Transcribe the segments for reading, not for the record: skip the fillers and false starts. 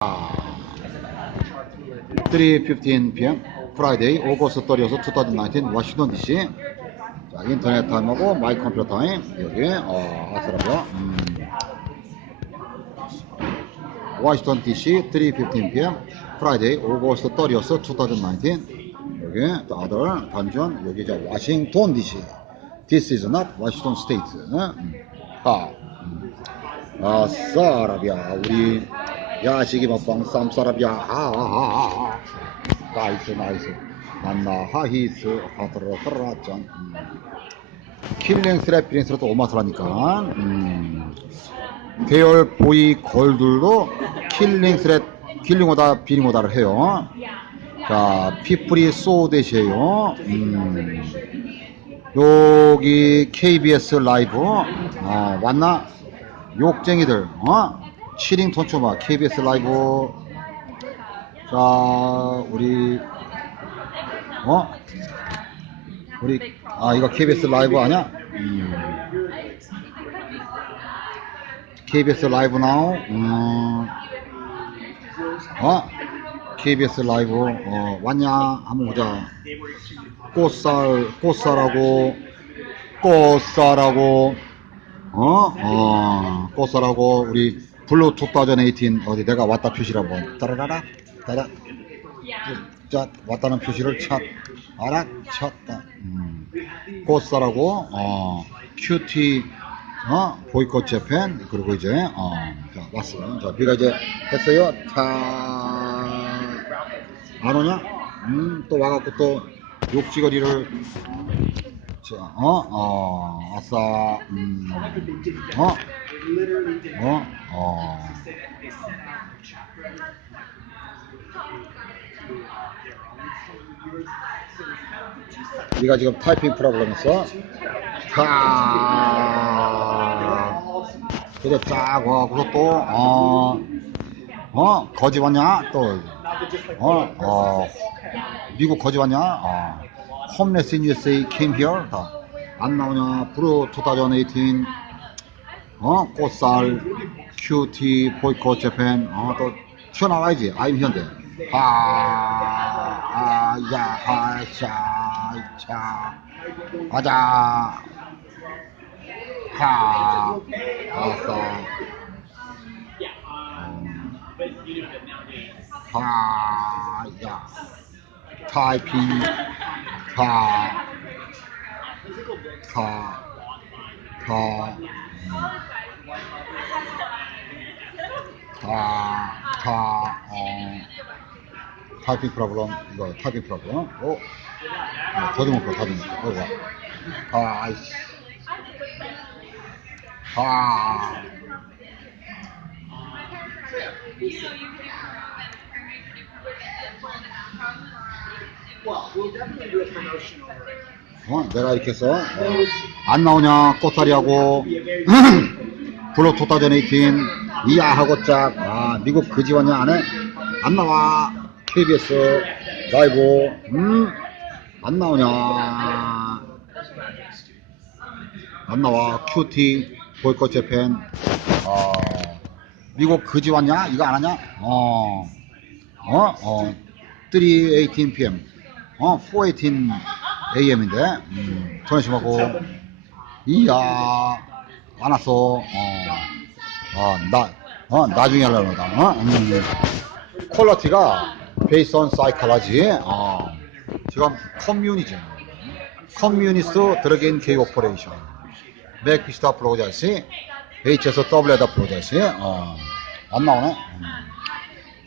3:15 p.m. Friday, August 30th, 2019, Washington DC. 자, 인터넷 타임하고 마이 컴퓨터 타임. 여기 아스라비아. Washington DC, 3:15 p.m. Friday, August 30th, 2019. 여기 other 단전 여기 저 워싱턴 DC. This is not Washington State. 아싸라비아 우리 야식이 먹방 쌈싸라비아 나이스 만나 하히스 하트라짠 킬링 스랩피린스로 또 오마스라니까 대열 보이 걸들도 킬링오다 비링오다를 해요. 자 피플이 쏘대시에요. 여기 KBS 라이브 왔나 욕쟁이들 치링 톤초마 KBS 라이브. 자 우리 이거 KBS 라이브 아냐? KBS 라이브 나우. KBS 라이브 왔냐 한번 보자. 꽃살하고 꽃살하고 우리 블루투스 2018 어디 내가 왔다 표시를 한번 따라라라 자 왔다는 표시를 쳤다. 꽃살하고 큐티 보이콧 재팬 그리고 이제 자 왔어요. 자 비가 이제 했어요. 안 오냐? 또 와갖고 또 욕지거리를 아싸 네가 지금 타이핑 프로그램 있어? 그래 쫙 와갖고 또 거지 왔냐? 또 미국 거지 왔냐? 홈레스 인 USA came here. 안 나오냐? 브루 2018 꽃살 큐티 보이콧 재팬 또 튀어나와야지. I'm 현대 가자 타이핑 타이핑 프로그램 이거 타이핑 프로그램 더듬어 아이씨 내가 이렇게 해서 안 나오냐 꽃다리하고 블루투스 2018 이야 하고 짝 미국 그지 왔냐 안해? 안 나와. KBS 라이브 안 나오냐 안 나와. 큐티 보이콧 재팬 미국 그지 왔냐? 이거 안 하냐? 3:18 p.m. 4:18 a.m.인데 전화심하고 이야 안 왔어. 나중에 하려고 하다. 퀄러티가 베이스 온 사이클라지 지금 커뮤니스트 드래곤 K 오퍼레이션 맥피스타 프로젝트 HSW에다 프로젝트 안 나오네.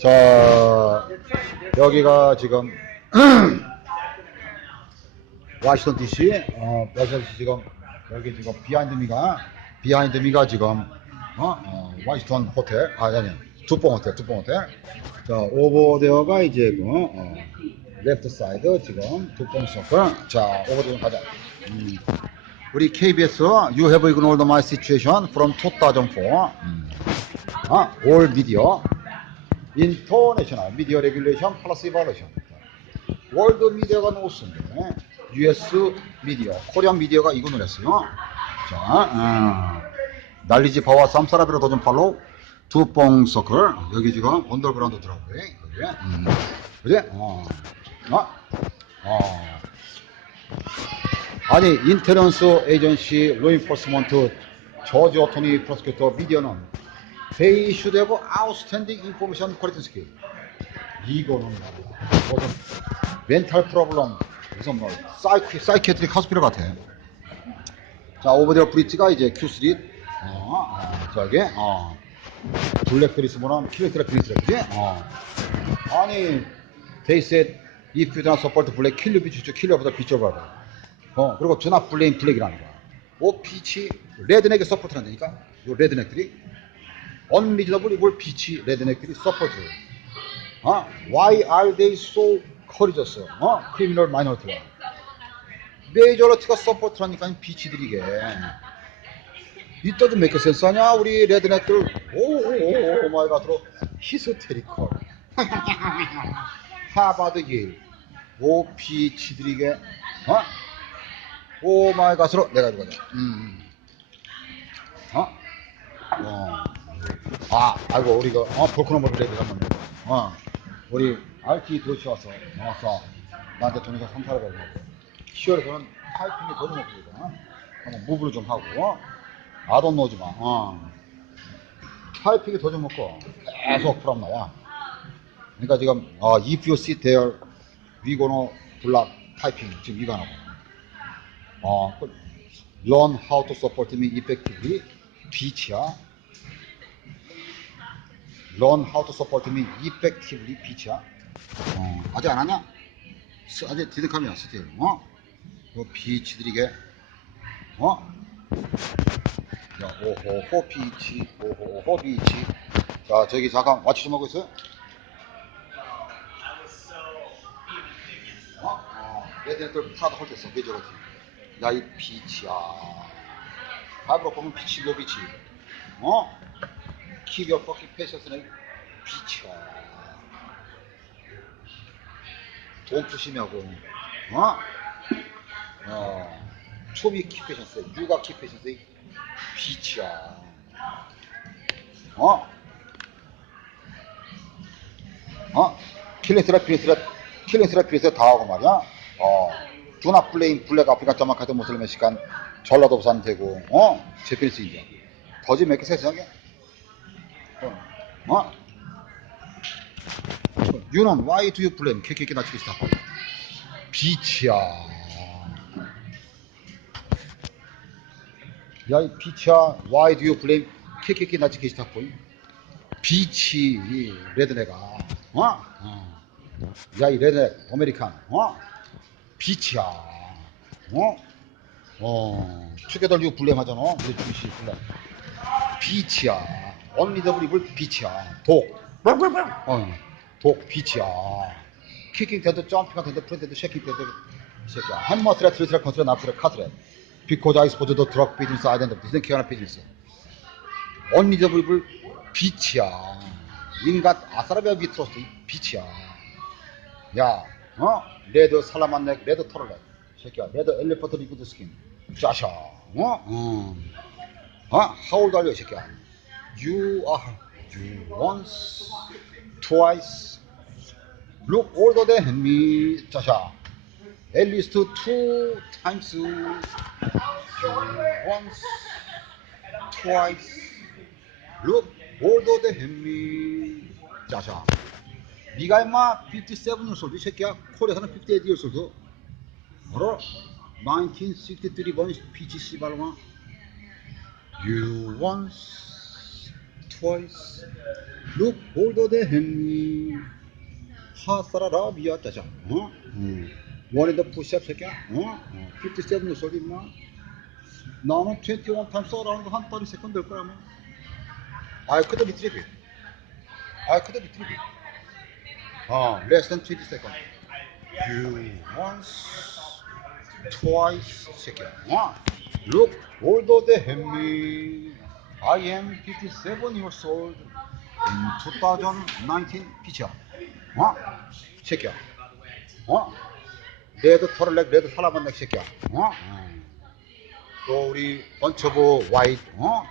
자 여기가 지금 워싱턴 DC 지금 여기 지금 비하인드 미가 지금 워싱턴 호텔 아니 두봉 호텔. 자 오버데어가 이제 레프트 사이드 지금 두봉 서클. 자 오버데어 가자. 우리 KBS You have ignored my situation from 2004 all media international media regulation plus evaluation 월드 미디어가 놓았습니다. US 미디어 코리안 미디어가 이군을 했어요. 자 난리지 바와 쌈싸라비로 도전 팔로우 두뽕 서클. 여기 지금 언더그라운드더라고요. 그지? 그지? 아니, 인테런스 에이전시 로인포스먼트 저지 어토니 프로스큐터 미디어는 They should have outstanding information quality skill. 이거는 무슨 멘탈 프로블럼, 무슨 뭐 사이키아트릭 하스피럴 같아. 자, 오버데어 브릿지가 이제 Q3. 저기 블랙드리스모랑 킬레트라 브릿지라, 그지? 아니, they said if you do not support black, kill you, bitch, kill you, 보다 비춰봐봐. 그리고 do not blame black이라는 거야. 빛이 레드넥에 서포트 한다니까? 요 레드넥들이 unreasonably 뭘 빛이 레드넥들이 서포트. Why are they so courageous? criminal minority가. 메이저리티가 서포트 하니까 비치들이게. 이따 좀 make sense 하냐? 우리 레드넥들. 오 마이 갓으로 히스테리컬. 하버드 예일. 오 비치들이게. 오 마이 갓으로 내가 이거 가자. 아이고 우리가 볼크넘을 레드 한번 내고. 우리 RT 도시 와서 나한테 돈에서 3, 400원 하고 10월에서는 타이핑이 더 좀 없습니다. 한번 무브를 좀 하고 아돈 넣지 마. 타이핑이 더 좀 먹고 계속 프롬 나와. 그러니까 지금 if you sit there we gonna block 타이핑 지금 이거 하고 learn how to support me effectively 비치야. learn how to support me effectively 비치야. 아직 안 하냐? 아직 디드카미야 스틸. 비치들이게. 야 오호호 비치 오호호 비치. 자 저기 잠깐 와치 좀 하고 있어요. 얘네들 파도 할 때 써. 메이저리티. 야 이 비치야. 바로 보면 비치 너 비치. Keep your fucking patience. 비치야. 돈 조심하고. 초미 키패션스, 육아 키패션스, 비치야. 킬링스라피에서 다 하고 말이야. 두나 플레인 블랙 아프리카 자마카드 모슬레 시간 전라도 부산 되고, 제필스 인디아. 더지 몇 개 세상에? You know, why do you blame? KKK 나치기 스타. 비치야. 야, 이 비치야. Why do you blame? KKK 나치기 스타. 비치, 이 레드네가. 야, 이 레드네, 아메리칸. 비치야. 투게더 유 블레임 하잖아. 우리 비치 블레임. 비치야. 언리더블리블 비치야. 독 비치야. 키킹 돼도 점핑 돼도 프린트 돼도 쉐킹 돼도 새끼야. 햄머스라 트리스라 컨스라 납스라 카스라. 비코즈 아이 스포츠 더 드럭 비즈니스 아이덴티 디슨 케어나 비즈니스. 언리더블리블 비치야. 인간 아사라비아 비트로스 비치야. 야, 레드 살라만넥 레드 토럴렉 새끼야. 레드 엘리퍼트 리구드 스킨 짜샤. How old are you 새끼야. You once twice look older than me 짜샤. At least 2 times. You once twice look older than me 짜샤. 니가 임마 57 years old 이 새끼야. 코리아에서는 58 years old. 뭐라? 1963 번 피치 씨발로마. You once twice look older than me. 하사라라비아 짜자. 원인더 푸시업 새끼야. 57 years old 임마. 나는 21 times around 한 30세컨드 될 거야 아마. I could be trippy. Less than 20 seconds. You once, twice, 새끼야. Look older than me. I am 57 years old in 2019. 피치야. 새끼야. 레드 터럴렉, 레드 살라만넥 새끼야. 또 우리 번처브 와이트,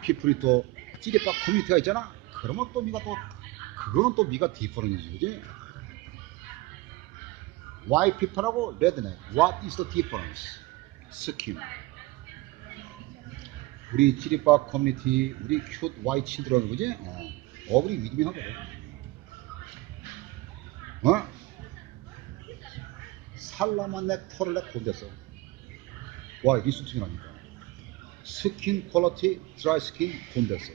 피플이 또 찌개밥 커뮤니티가 있잖아. 그러면 또 미가 또 그거는 또 미가 디퍼런이지, 그지? White people하고 redneck. What is the difference? 스킨. 우리 지리밥 커뮤니티, 우리 큐트 와이 친들은 그지? 우리 위드밍하거든. 어? 살라만 내 털을 내 곤댔어. 와, 리스팅이라니까. 스킨 퀄리티, 드라이 스킨 곤댔어.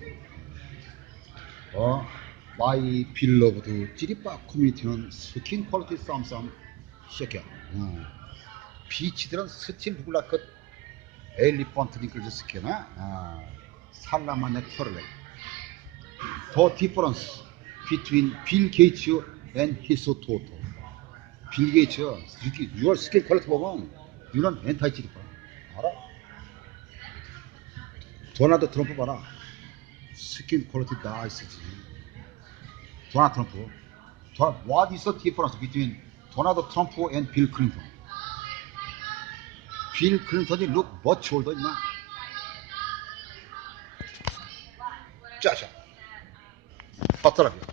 마이 빌러브드 지리밥 커뮤니티는 스킨 퀄리티 쌈쌈 쉐키야. 비치들은 스틸 블라크 엘리펀트 링클즈 스킨아 살라만 내 털을 내. The difference between Bill Gates and his daughter. 빌 게이츠, 유월 스킨 퀄리티 보면 유는 엔타이 지리파. 알아? 도널드 트럼프 봐라. 스킨 퀄리티 나이스지. 도널드 트럼프. What is the difference between 도널드 트럼프 and 빌 클린턴? 빌 클린턴이 look much older, 임마. 짜샤. 파트라비야.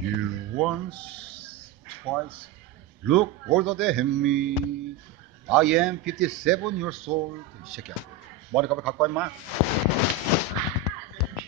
You once, twice, look older than me. I am 57 years old. 이 새끼야. 머리 가발 갖고 와, 임마.